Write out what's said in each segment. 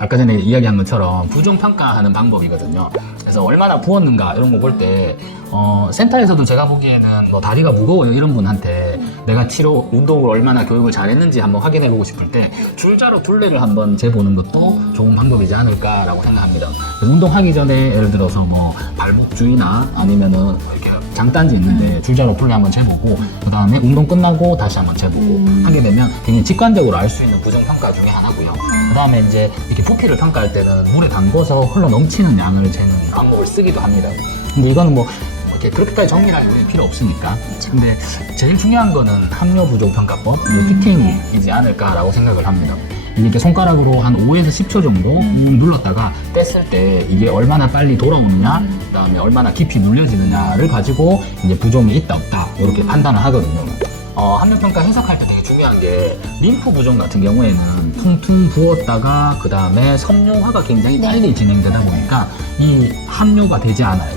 아까 전에 이야기한 것처럼 부종평가하는 방법이거든요. 그래서 얼마나 부었는가 이런 거 볼 때 센터에서도 제가 보기에는 뭐 다리가 무거워요 이런 분한테 내가 치료 운동을 얼마나 교육을 잘했는지 한번 확인해 보고 싶을 때 줄자로 둘레를 한번 재보는 것도 좋은 방법이지 않을까라고 생각합니다. 그래서 운동하기 전에 예를 들어서 뭐 발목 주위나 아니면은 이렇게 장단지 있는데 줄자로 둘레 한번 재보고 그 다음에 운동 끝나고 다시 한번 재보고 하게 되면 굉장히 직관적으로 알 수 있는 부정평가 중에 하나고요. 그 다음에 이제 이렇게 부피를 평가할 때는 물에 담궈서 흘러 넘치는 양을 재는 방법을 쓰기도 합니다. 근데 이거는 뭐 이렇게 그렇게까지 정밀하게 우리 필요 없으니까. 근데 제일 중요한 거는 함유 부족 평가법, 피팅이지 않을까라고 생각을 합니다. 이렇게 손가락으로 한 5에서 10초 정도 눌렀다가 뗐을 때 이게 얼마나 빨리 돌아오느냐, 그 다음에 얼마나 깊이 눌려지느냐를 가지고 이제 부종이 있다 없다 이렇게 판단을 하거든요. 함유평가 해석할 때 되게 중요한 게 림프 부종 같은 경우에는 퉁퉁 부었다가 그 다음에 섬유화가 굉장히 빨리 진행되다 보니까 이 함유가 되지 않아요.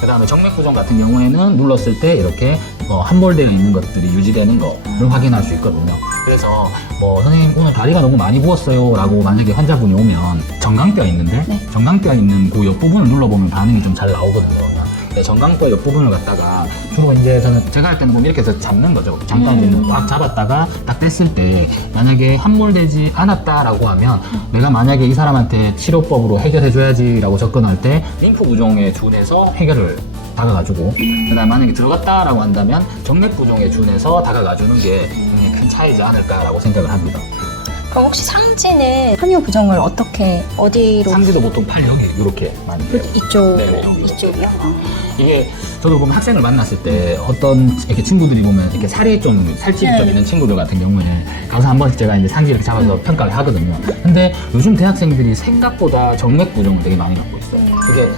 그 다음에 정맥 부종 같은 경우에는 눌렀을 때 이렇게 함몰되어 있는 것들이 유지되는 거를 확인할 수 있거든요. 그래서 뭐 선생님 오늘 다리가 너무 많이 부었어요 라고 만약에 환자분이 오면 정강뼈 있는데 정강뼈 있는 그 옆부분을 눌러보면 반응이 좀 잘 나오거든요. 정강뼈 옆부분을 갖다가 주로 이제 제가 할 때는 보면 이렇게 해서 잡는 거죠. 잠깐 꽉 잡았다가 딱 뗐을 때 만약에 함몰되지 않았다라고 하면 내가 만약에 이 사람한테 치료법으로 해결해줘야지라고 접근할 때 림프 부종에 준해서 해결을 다가가주고 그다음 만약에 들어갔다라고 한다면 정맥 부종에 준해서 다가가주는 게 굉장히 큰 차이지 않을까라고 생각을 합니다. 그럼 혹시 상지는 함유 부종을 어디로? 상지도 보통 팔 여기 이렇게 많이 해요. 이쪽, 네네, 여기. 이쪽이요? 이게 저도 보면 학생을 만났을 때 어떤 이렇게 친구들이 보면 이렇게 살집이 좀 있는 친구들 같은 경우에는 가서 한 번씩 제가 이제 상지 이렇게 잡아서 평가를 하거든요. 근데 요즘 대학생들이 생각보다 정맥 부종을 되게 많이 갖고 있어요. 그게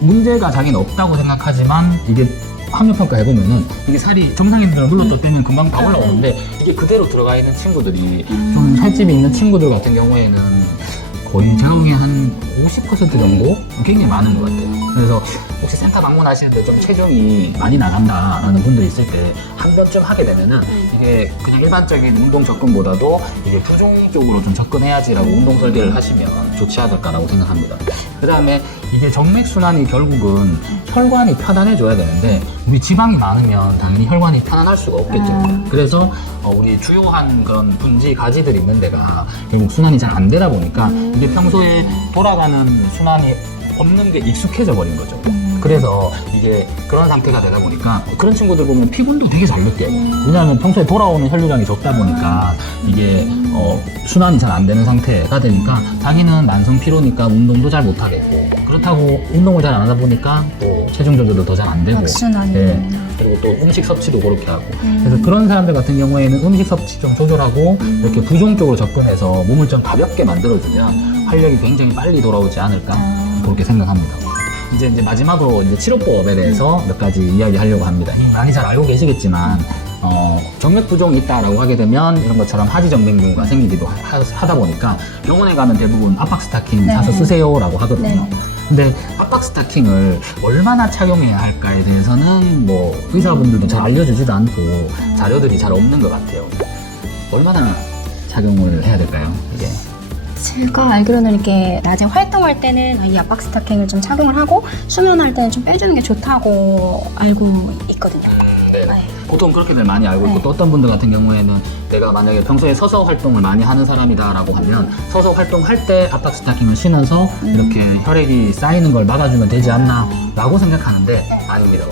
문제가 자기는 없다고 생각하지만 이게 함유평가 해보면은 이게 살이 정상인들은 눌렀다 떼면 금방 다 올라오는데 이게 그대로 들어가 있는 친구들이 좀 살집이 있는 친구들 같은 경우에는 거의 제가 보기엔 한 50% 정도 굉장히 많은 것 같아요. 그래서 혹시 센터 방문하시는데 좀 체중이 많이 나간다라는 분들이 있을 때 한 번쯤 하게 되면은 이게 그냥 일반적인 운동 접근보다도 이게 부종 쪽으로 좀 접근해야지라고 운동 설계를 하시면 좋지 않을까라고 생각합니다. 그 다음에 이게 정맥순환이 결국은 혈관이 편안해져야 되는데 우리 지방이 많으면 당연히 혈관이 편안할 수가 없겠죠. 그래서 우리 주요한 그런 분지 가지들이 있는 데가 결국 순환이 잘 안 되다 보니까 이게 평소에 돌아가는 순환이 없는 게 익숙해져 버린 거죠. 그래서 이게 그런 상태가 되다 보니까 그런 친구들 보면 피곤도 되게 잘 느껴요. 왜냐하면 평소에 돌아오는 혈류량이 적다 보니까 이게 순환이 잘 안 되는 상태가 되니까 자기는 만성 피로니까 운동도 잘 못하겠고 그렇다고 운동을 잘 안 하다 보니까 또 체중 조절도 더 잘 안 되고 악순환이. 그리고 또 음식 섭취도 그렇게 하고 그래서 그런 사람들 같은 경우에는 음식 섭취 좀 조절하고 이렇게 부종 쪽으로 접근해서 몸을 좀 가볍게 만들어주면 활력이 굉장히 빨리 돌아오지 않을까 그렇게 생각합니다. 이제 마지막으로 이제 치료법에 대해서 몇 가지 이야기하려고 합니다. 많이 잘 알고 계시겠지만 정맥 부종이 있다라고 하게 되면 이런 것처럼 하지 정맥류가 생기기도 하다 보니까 병원에 가면 대부분 압박 스타킹 사서 쓰세요라고 하거든요. 근데 압박 스타킹을 얼마나 착용해야 할까에 대해서는 뭐 의사분들도 잘 알려주지도 않고 자료들이 잘 없는 것 같아요. 얼마나 착용을 해야 될까요? 이게? 제가 알기로는 이렇게 낮에 활동할 때는 이 압박 스타킹을 좀 착용을 하고 수면할 때는 좀 빼주는 게 좋다고 알고 있거든요. 네. 보통 그렇게들 많이 알고 있고 또 어떤 분들 같은 경우에는 내가 만약에 평소에 서서 활동을 많이 하는 사람이다라고 하면 서서 활동할 때 압박 스타킹을 신어서 이렇게 혈액이 쌓이는 걸 막아주면 되지 않나 라고 생각하는데 아닙니다.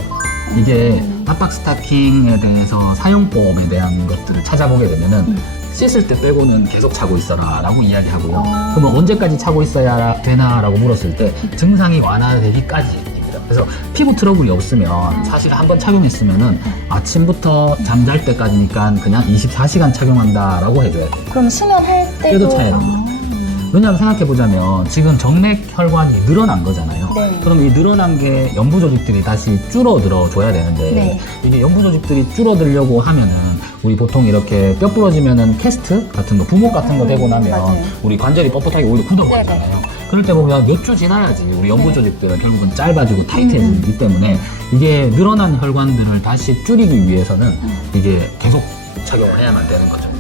이게 압박 스타킹에 대해서 사용법에 대한 것들을 찾아보게 되면은 씻을 때 빼고는 계속 차고 있어라 라고 이야기하고요. 그러면 언제까지 차고 있어야 되나 라고 물었을 때 증상이 완화되기까지입니다. 그래서 피부 트러블이 없으면 사실 한번 착용했으면은 아침부터 잠잘 때까지니까 그냥 24시간 착용한다 라고 해줘야 돼요. 그럼 수면할 때도 때도 차야 됩니다. 왜냐하면 생각해보자면 지금 정맥 혈관이 늘어난 거잖아요. 그럼 이 늘어난 게 연부 조직들이 다시 줄어들어 줘야 되는데 이게 연부 조직들이 줄어들려고 하면은 우리 보통 이렇게 뼈 부러지면은 캐스트 같은 거 부목 같은 거 되고 나면 우리 관절이 뻣뻣하게 오히려 굳어버리잖아요. 그럴 때 보면 몇 주 지나야지 우리 연부 조직들은 결국은 짧아지고 타이트해지기 때문에 이게 늘어난 혈관들을 다시 줄이기 위해서는 이게 계속 착용을 해야만 되는 거죠.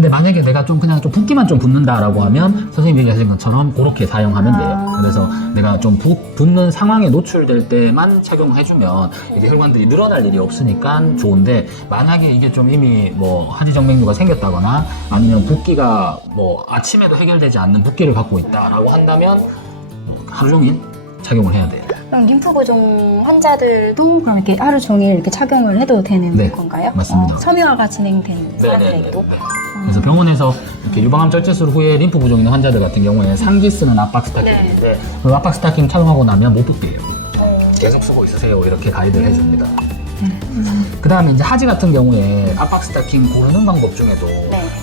근데 만약에 내가 좀 그냥 좀 붓기만 좀 붓는다라고 하면 선생님이 얘기하신 것처럼 그렇게 사용하면 돼요. 그래서 내가 좀 붓는 상황에 노출될 때만 착용해주면 이게 혈관들이 늘어날 일이 없으니까 좋은데, 만약에 이게 좀 이미 뭐 하지정맥류가 생겼다거나 아니면 붓기가 뭐 아침에도 해결되지 않는 붓기를 갖고 있다라고 한다면 하루 종일 착용을 해야 돼요. 그럼 림프 부종 환자들도 그럼 이렇게 하루 종일 이렇게 착용을 해도 되는 네, 건가요? 맞습니다. 섬유화가 진행된 사람들에게도? 그래서 병원에서 이렇게 유방암 절제술 후에 림프 부종 있는 환자들 같은 경우에 상기 쓰는 압박 스타킹인데 그 압박 스타킹 착용하고 나면 못 붓게요. 계속 쓰고 있으세요. 이렇게 가이드를 해줍니다. 그 다음에 이제 하지 같은 경우에 압박 스타킹 고르는 방법 중에도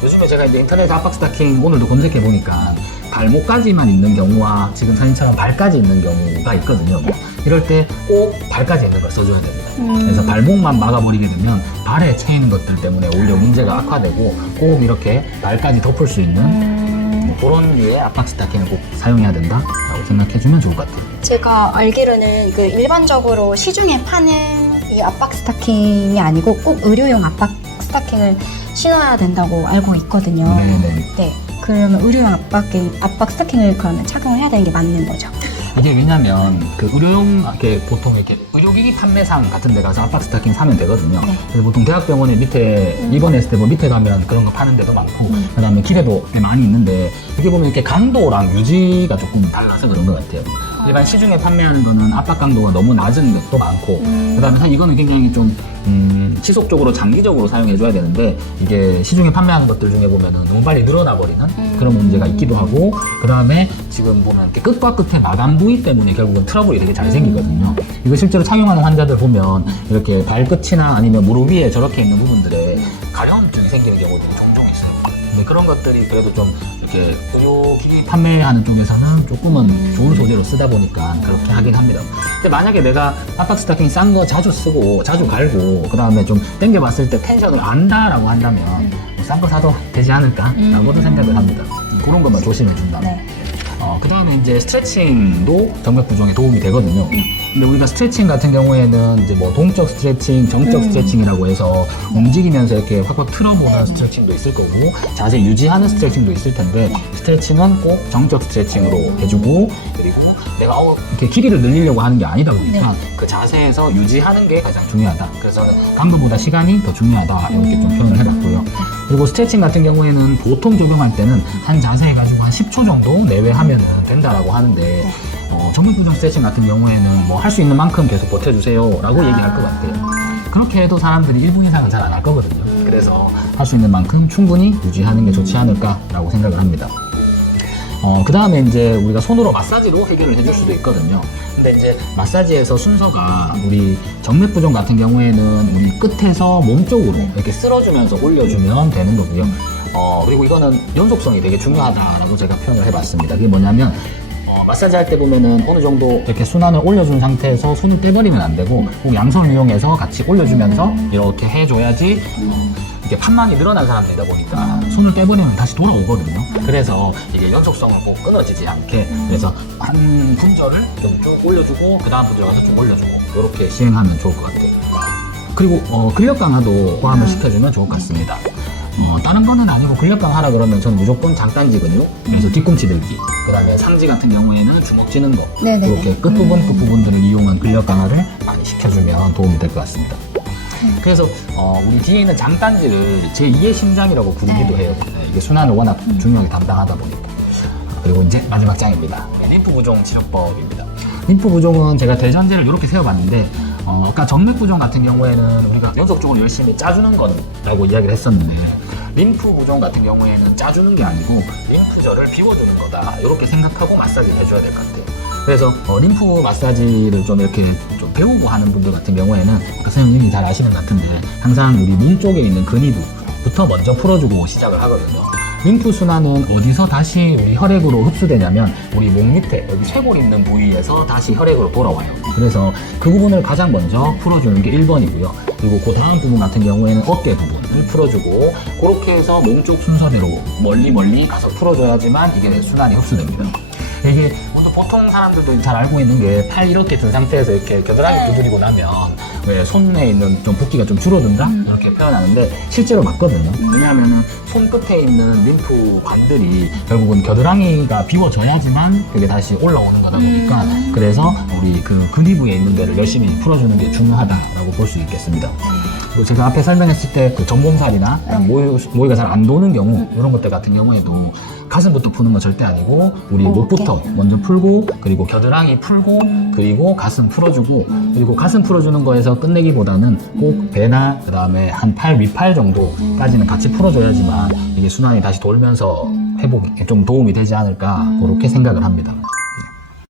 요즘에 제가 이제 인터넷 압박 스타킹 오늘도 검색해 보니까 발목까지만 있는 경우와 지금 사진처럼 발까지 있는 경우가 있거든요. 이럴 때 꼭 발까지 있는 걸 써줘야 됩니다. 그래서 발목만 막아버리게 되면 발에 채이는 것들 때문에 오히려 문제가 악화되고 꼭 이렇게 발까지 덮을 수 있는 그런 류의 압박 스타킹을 꼭 사용해야 된다라고 생각해주면 좋을 것 같아요. 제가 알기로는 그 일반적으로 시중에 파는 이 압박 스타킹이 아니고 꼭 의료용 압박 스타킹을 신어야 된다고 알고 있거든요. 네네. 네. 그러면 의료용 압박 스타킹을 그러면 착용을 해야 되는 게 맞는 거죠? 이게 왜냐면 그 의료용 이렇게 보통 이렇게 의료기기 판매상 같은 데 가서 압박 스타킹 사면 되거든요. 그래서 보통 대학병원에 밑에 입원했을 때 뭐 밑에 가면 그런 거 파는 데도 많고 그다음에 길에도 꽤 많이 있는데 이렇게 보면 이렇게 강도랑 유지가 조금 달라서 그런 것 같아요. 일반 시중에 판매하는 거는 압박 강도가 너무 낮은 것도 많고 그다음에 이거는 굉장히 좀 지속적으로 장기적으로 사용해줘야 되는데 이게 시중에 판매하는 것들 중에 보면은 너무 빨리 늘어나 버리는 그런 문제가 있기도 하고 그다음에 지금 보면 이렇게 끝과 끝에 마감 부위 때문에 결국은 트러블이 되게 잘 생기거든요. 이거 실제로 착용하는 환자들 보면 이렇게 발끝이나 아니면 무릎 위에 저렇게 있는 부분들에 가려움증이 생기는 경우도 종종 있어요. 근데 그런 것들이 그래도 좀 이렇게 의료기기 판매하는 쪽에서는 조금은 좋은 소재로 쓰다 보니까 그렇게 하긴 합니다. 근데 만약에 내가 압박 스타킹 싼 거 자주 쓰고 자주 갈고 그 다음에 좀 당겨봤을 때 텐션을 안다라고 한다면 뭐 싼 거 사도 되지 않을까라고도 생각을 합니다. 그런 것만 조심해 준다면. 그 다음에 이제 스트레칭도 정맥 부종에 도움이 되거든요. 근데 우리가 스트레칭 같은 경우에는 이제 뭐 동적 스트레칭, 정적 스트레칭이라고 해서 움직이면서 이렇게 확확 틀어보는 스트레칭도 있을 거고 자세 유지하는 스트레칭도 있을 텐데 스트레칭은 꼭 정적 스트레칭으로 해주고 그리고 내가 이렇게 길이를 늘리려고 하는 게 아니다 보니까 그 자세에서 유지하는 게 가장 중요하다. 그래서 강도보다 시간이 더 중요하다 이렇게 좀 표현을 해봤고요. 그리고 스트레칭 같은 경우에는 보통 적용할 때는 한 자세 해가지고 한 10초 정도 내외 하면 된다라고 하는데 정맥부종 스트레칭 같은 경우에는 뭐 할 수 있는 만큼 계속 버텨주세요 라고 얘기할 것 같아요. 그렇게 해도 사람들이 1분 이상은 잘 안 할 거거든요. 그래서 할 수 있는 만큼 충분히 유지하는 게 좋지 않을까라고 생각을 합니다. 그 다음에 이제 우리가 손으로 마사지로 해결을 해줄 수도 있거든요. 근데 이제 마사지에서 순서가 우리 정맥부종 같은 경우에는 우리 끝에서 몸 쪽으로 이렇게 쓸어주면서 올려주면 되는 거고요. 그리고 이거는 연속성이 되게 중요하다라고 제가 표현을 해봤습니다. 그게 뭐냐면 마사지 할 때 보면은 어느 정도 이렇게 순환을 올려준 상태에서 손을 떼버리면 안 되고 꼭 양손을 이용해서 같이 올려주면서 이렇게 해줘야지 이게 판만이 늘어난 사람들이다 보니까 손을 떼버리면 다시 돌아오거든요. 그래서 이게 연속성을 꼭 끊어지지 않게 그래서 한 분절을 좀 쭉 올려주고 그 다음 분절 가서 좀 올려주고 이렇게 시행하면 좋을 것 같아요. 그리고 근력 강화도 포함을 시켜주면 좋을 것 같습니다. 다른 거는 아니고 근력 강화하라 그러면 저는 무조건 장단지 근육, 그래서 뒤꿈치 들기, 그 다음에 상지 같은 경우에는 주먹 쥐는 거 이렇게 끝부분들을 이용한 근력 강화를 많이 시켜주면 도움이 될 것 같습니다. 그래서 우리 뒤에 있는 장단지를 제2의 심장이라고 부르기도 해요. 이게 순환을 워낙 중요하게 담당하다 보니까. 그리고 이제 마지막 장입니다. 림프 부종 치료법입니다. 림프 부종은 제가 대전제를 이렇게 세워봤는데 아까 정맥 부종 같은 경우에는 우리가 연속적으로 열심히 짜주는 거라고 이야기를 했었는데 림프 부종 같은 경우에는 짜주는 게 아니고 림프절을 비워주는 거다 이렇게 생각하고 마사지를 해줘야 될 것 같아요. 그래서 림프 마사지를 좀 이렇게 좀 배우고 하는 분들 같은 경우에는 아까 선생님이 잘 아시는 것 같은데 항상 우리 몸 쪽에 있는 근위부부터 먼저 풀어주고 시작을 하거든요. 림프 순환은 어디서 다시 우리 혈액으로 흡수되냐면 우리 목 밑에 여기 쇄골 있는 부위에서 다시 혈액으로 돌아와요. 그래서 그 부분을 가장 먼저 풀어주는 게 1번이고요. 그리고 그 다음 부분 같은 경우에는 어깨 부분을 풀어주고 그렇게 해서 몸쪽 순서대로 멀리 가서 풀어줘야지만 이게 순환이 흡수됩니다. 이게 보통 사람들도 잘 알고 있는 게 팔 이렇게 든 상태에서 이렇게 겨드랑이 두드리고 나면 왜 손에 있는 좀 붓기가 좀 줄어든다? 이렇게 표현하는데 실제로 맞거든요. 왜냐하면 손끝에 있는 림프관들이 결국은 겨드랑이가 비워져야지만 그게 다시 올라오는 거다 보니까 그래서 우리 그 근위부에 있는 데를 열심히 풀어주는 게 중요하다라고 볼 수 있겠습니다. 그리고 제가 앞에 설명했을 때 그 전몸살이나 모기가 잘 안 도는 경우 이런 것들 같은 경우에도 가슴부터 푸는 건 절대 아니고 우리 목부터 먼저 풀고 그리고 겨드랑이 풀고 그리고 가슴 풀어주고 그리고 가슴 풀어주는 거에서 끝내기보다는 꼭 배나 그 다음에 한 팔 윗팔 정도까지는 같이 풀어줘야지만 이게 순환이 다시 돌면서 회복에 좀 도움이 되지 않을까 그렇게 생각을 합니다.